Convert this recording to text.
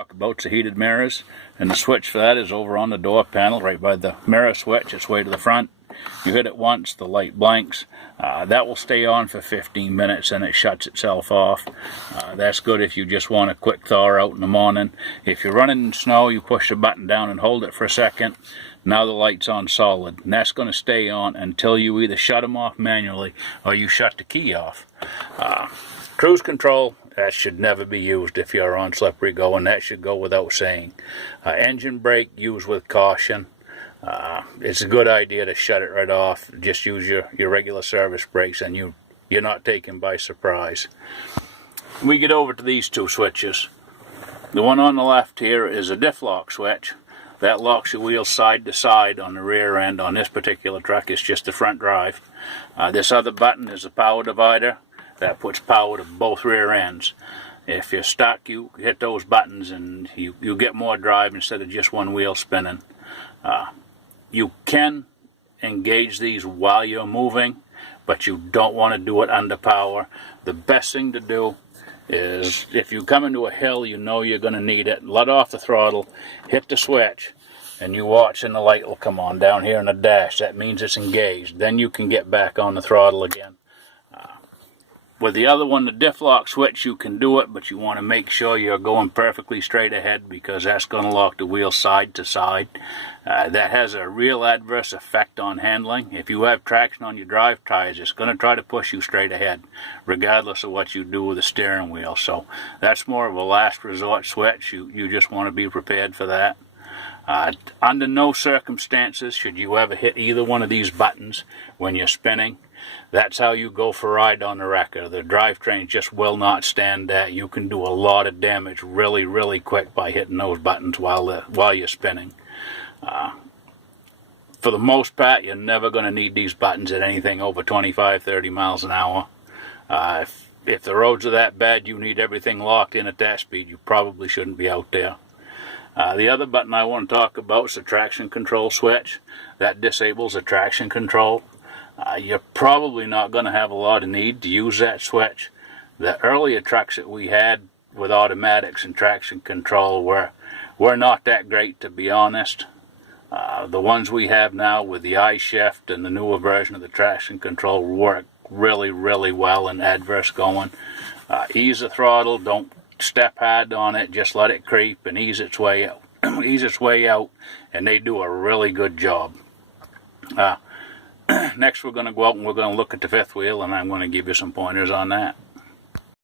Talk about the heated mirrors, and the switch for that is over on the door panel right by the mirror switch. It's way to the front. You hit it once, the light blinks. That will stay on for 15 minutes and it shuts itself off. That's good if you just want a quick thaw out in the morning. If you're running in snow, you push the button down and hold it for a second. Now the light's on solid, and that's going to stay on until you either shut them off manually or you shut the key off. Cruise control, that should never be used if you're on slippery going. That should go without saying. Engine brake, use with caution. It's a good idea to shut it right off. Just use your regular service brakes and you're not taken by surprise. We get over to these two switches. The one on the left here is a diff lock switch. That locks your wheels side to side on the rear end. On this particular truck, it's just the front drive. This other button is a power divider. That puts power to both rear ends. If you're stuck, you hit those buttons and you get more drive instead of just one wheel spinning. You can engage these while you're moving, but you don't want to do it under power. The best thing to do is, if you come into a hill you know you're going to need it, let off the throttle, hit the switch, and you watch and the light will come on down here in the dash. That means it's engaged. Then you can get back on the throttle again. With the other one, the diff lock switch, you can do it, but you want to make sure you're going perfectly straight ahead, because that's going to lock the wheel side to side. That has a real adverse effect on handling. If you have traction on your drive tires, it's going to try to push you straight ahead, regardless of what you do with the steering wheel. So that's more of a last resort switch. You just want to be prepared for that. Under no circumstances should you ever hit either one of these buttons when you're spinning. That's how you go for a ride on the wrecker. The drivetrain just will not stand that. You can do a lot of damage really, really quick by hitting those buttons while you're spinning. For the most part, you're never going to need these buttons at anything over 25, 30 miles an hour. If the roads are that bad, you need everything locked in at that speed, you probably shouldn't be out there. The other button I want to talk about is the traction control switch. That disables the traction control. You're probably not going to have a lot of need to use that switch. The earlier trucks that we had with automatics and traction control were not that great, to be honest. The ones we have now with the I-shift and the newer version of the traction control work really, really well in adverse going. Ease the throttle, don't step hard on it, just let it creep and ease its way out. Ease its way out, and they do a really good job. Next we're going to go out and we're going to look at the fifth wheel, and I'm going to give you some pointers on that.